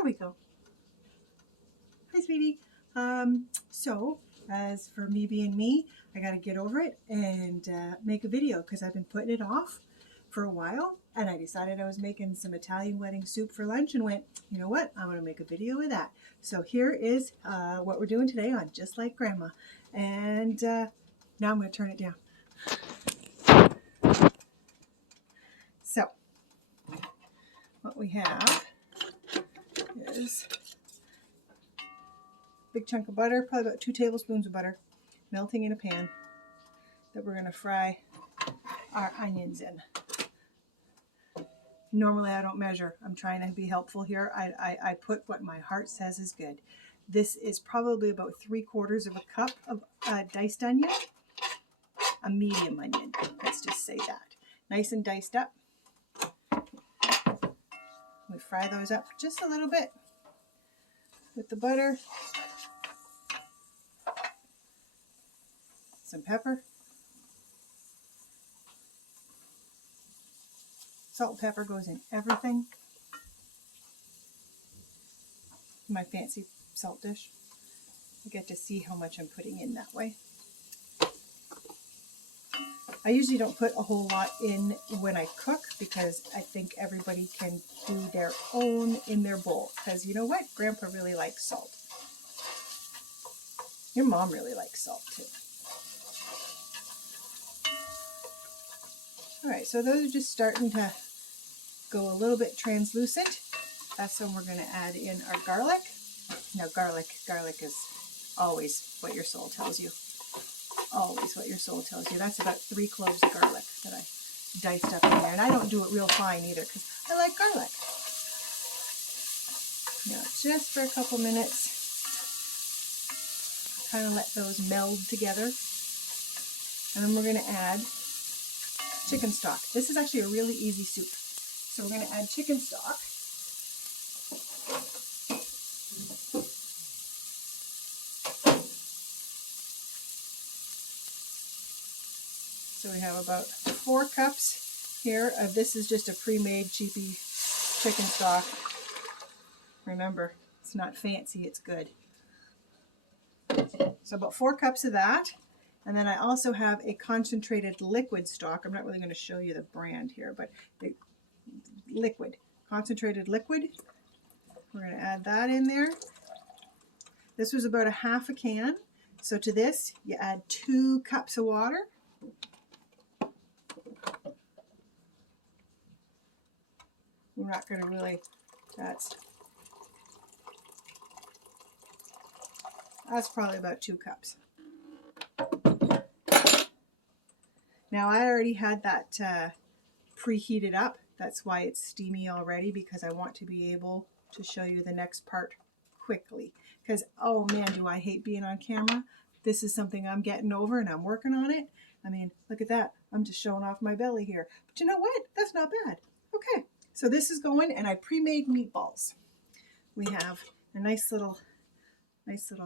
There we go. Hi, sweetie. So, as for me being me, I got to get over it and make a video because I've been putting it off for a while. And I decided I was making some Italian wedding soup for lunch and went, you know what? I'm going to make a video of that. So here is what we're doing today on Just Like Grandma. And now I'm going to turn it down. So, what we have is a big chunk of butter, probably about 2 tablespoons of butter, melting in a pan that we're going to fry our onions in. Normally I don't measure. I'm trying to be helpful here. I put what my heart says is good. This is probably about 3/4 of a cup of diced onion, a medium onion. Let's just say that. Nice and diced up. We fry those up just a little bit with the butter, some pepper, salt and pepper goes in everything. My fancy salt dish. You get to see how much I'm putting in that way. I usually don't put a whole lot in when I cook because I think everybody can do their own in their bowl. Because you know what? Grandpa really likes salt. Your mom really likes salt too. All right, so those are just starting to go a little bit translucent. That's when we're going to add in our garlic. Now garlic is always what your soul tells you. Always what your soul tells you. That's about 3 cloves of garlic that I diced up in there. And I don't do it real fine either because I like garlic. Now just for a couple minutes, kind of let those meld together. And then we're going to add chicken stock. This is actually a really easy soup. So we're going to add chicken stock. So we have about 4 cups here of this is just a pre-made cheapy chicken stock. Remember, it's not fancy, it's good. So about 4 cups of that. And then I also have a concentrated liquid stock. I'm not really going to show you the brand here, but the liquid, concentrated liquid. We're going to add that in there. This was about a 1/2 can. So to this, you add 2 cups of water. We're not going to really, that's probably about 2 cups. Now I already had that preheated up. That's why it's steamy already, because I want to be able to show you the next part quickly. Because, oh man, do I hate being on camera. This is something I'm getting over and I'm working on it. I mean, look at that. I'm just showing off my belly here. But you know what? That's not bad. Okay, so this is going, and I pre-made meatballs. We have a nice little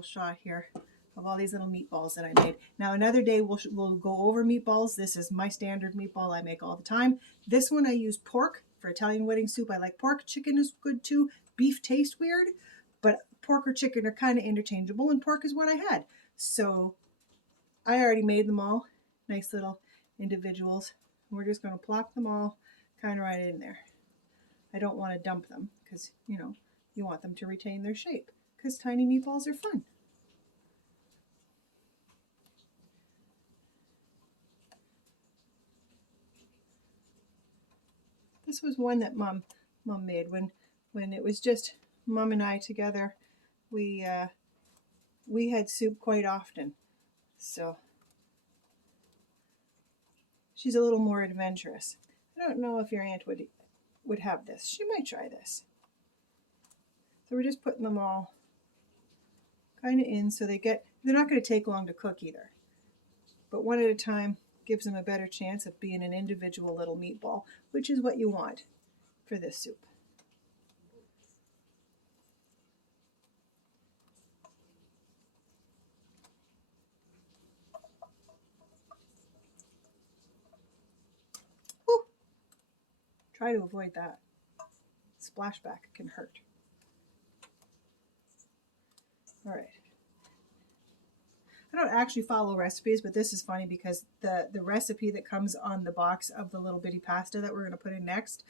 shot here of all these little meatballs that I made. Now another day we'll go over meatballs. This is my standard meatball I make all the time. This one I use pork for Italian wedding soup. I like pork. Chicken is good too. Beef tastes weird, but pork or chicken are kind of interchangeable, and pork is what I had. So I already made them all. Nice little individuals. We're just going to plop them all kind of right in there. I don't want to dump them because, you know, you want them to retain their shape because tiny meatballs are fun. This was one that Mom made when it was just Mom and I together. We had soup quite often, so she's a little more adventurous. I don't know if your aunt would have this. She might try this. So we're just putting them all kind of in so they're not going to take long to cook either. But one at a time gives them a better chance of being an individual little meatball, which is what you want for this soup. Ooh. Try to avoid that. Splashback can hurt. All right. I don't actually follow recipes, but this is funny because the recipe that comes on the box of the little bitty pasta that we're going to put in next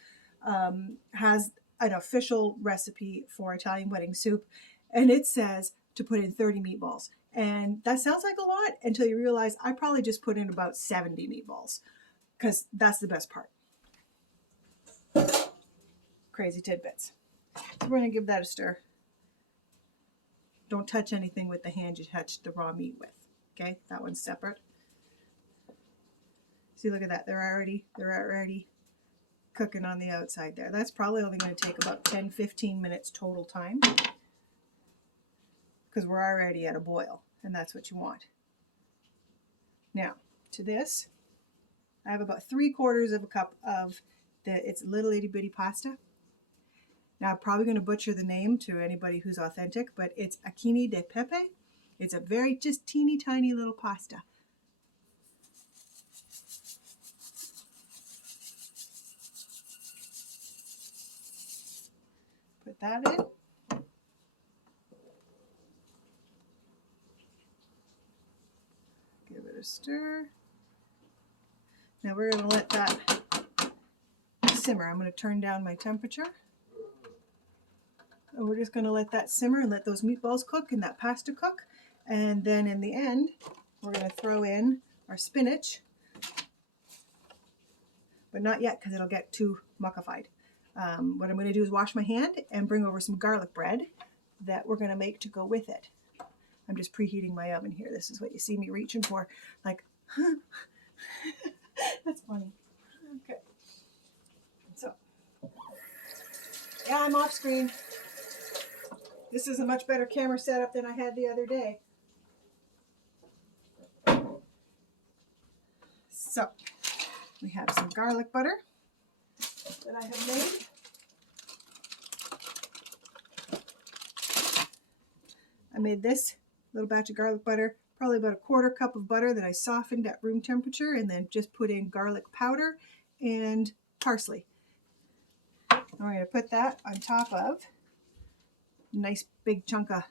has an official recipe for Italian wedding soup, and it says to put in 30 meatballs. And that sounds like a lot until you realize I probably just put in about 70 meatballs because that's the best part. Crazy tidbits. So we're going to give that a stir. Don't touch anything with the hand you touched the raw meat with. Okay, that one's separate. See, look at that. They're already cooking on the outside there. That's probably only going to take about 10-15 minutes total time because we're already at a boil, and that's what you want. Now, to this, I have about 3/4 of a cup of it's little itty bitty pasta. Now, I'm probably going to butcher the name to anybody who's authentic, but it's Acini de Pepe. It's a very just teeny tiny little pasta. Put that in. Give it a stir. Now we're going to let that simmer. I'm going to turn down my temperature. And we're just going to let that simmer and let those meatballs cook and that pasta cook. And then in the end, we're going to throw in our spinach. But not yet because it'll get too muckified. What I'm going to do is wash my hand and bring over some garlic bread that we're going to make to go with it. I'm just preheating my oven here. This is what you see me reaching for. Like, that's funny. Okay. So, yeah, I'm off screen. This is a much better camera setup than I had the other day. So, we have some garlic butter that I have made. I made this little batch of garlic butter, probably about a 1/4 cup of butter that I softened at room temperature and then just put in garlic powder and parsley. And we're going to put that on top of a nice big chunk of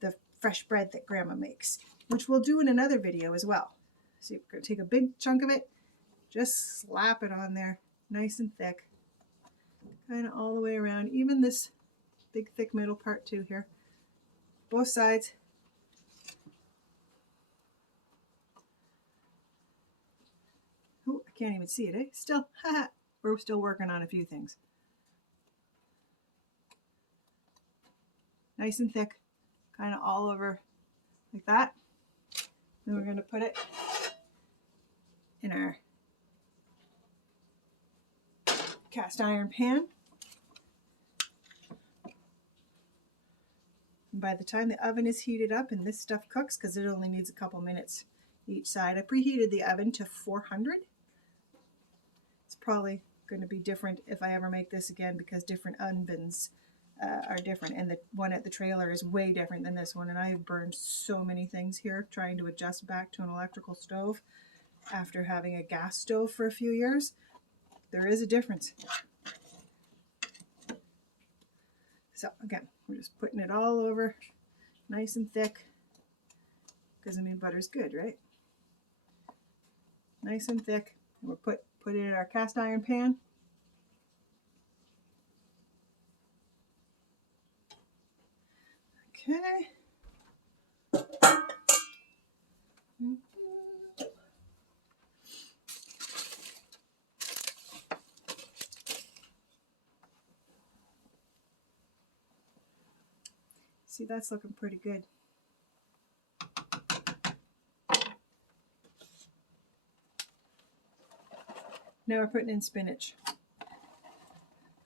the fresh bread that Grandma makes, which we'll do in another video as well. So you're going to take a big chunk of it, just slap it on there nice and thick, kind of all the way around, even this big thick middle part too here. Both sides. Oh, I can't even see it, eh? Still, we're still working on a few things. Nice and thick, kind of all over like that. Then we're going to put it in our cast iron pan. And by the time the oven is heated up and this stuff cooks, because it only needs a couple minutes each side, I preheated the oven to 400. It's probably going to be different if I ever make this again because different ovens are different, and the one at the trailer is way different than this one, and I have burned so many things here trying to adjust back to an electrical stove after having a gas stove for a few years. There is a difference. So again, we're just putting it all over nice and thick because I mean butter's good, right? Nice and thick. And we'll put it in our cast iron pan. Okay. See, that's looking pretty good. Now we're putting in spinach.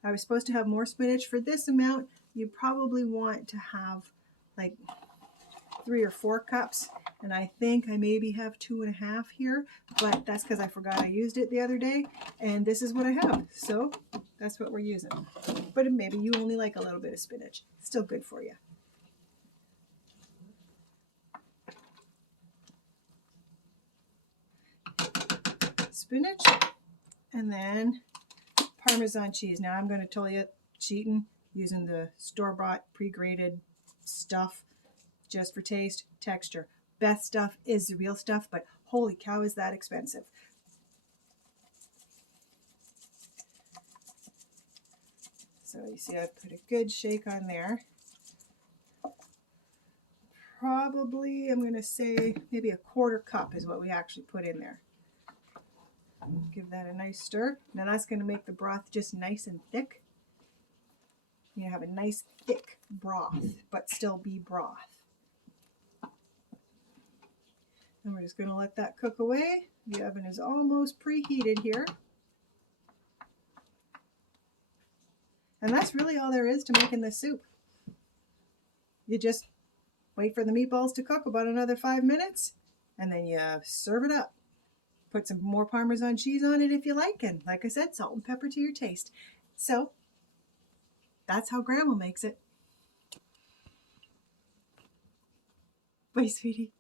I was supposed to have more spinach. For this amount, you probably want to have like 3 or 4 cups. And I think I maybe have 2.5 here, but that's because I forgot I used it the other day. And this is what I have. So that's what we're using. But maybe you only like a little bit of spinach. Still good for you. Spinach. And then Parmesan cheese. Now I'm going to tell you, cheating, using the store-bought pre-grated stuff. just for taste, texture. Best stuff is the real stuff, but holy cow, is that expensive. So you see I've put a good shake on there. Probably, I'm going to say maybe a 1/4 cup is what we actually put in there. Give that a nice stir. Now that's going to make the broth just nice and thick. You have a nice thick broth, but still be broth. And we're just going to let that cook away. The oven is almost preheated here. And that's really all there is to making this soup. You just wait for the meatballs to cook about another 5 minutes, and then you serve it up. Put some more Parmesan cheese on it if you like, and like I said, salt and pepper to your taste. So that's how Grandma makes it. Bye, sweetie.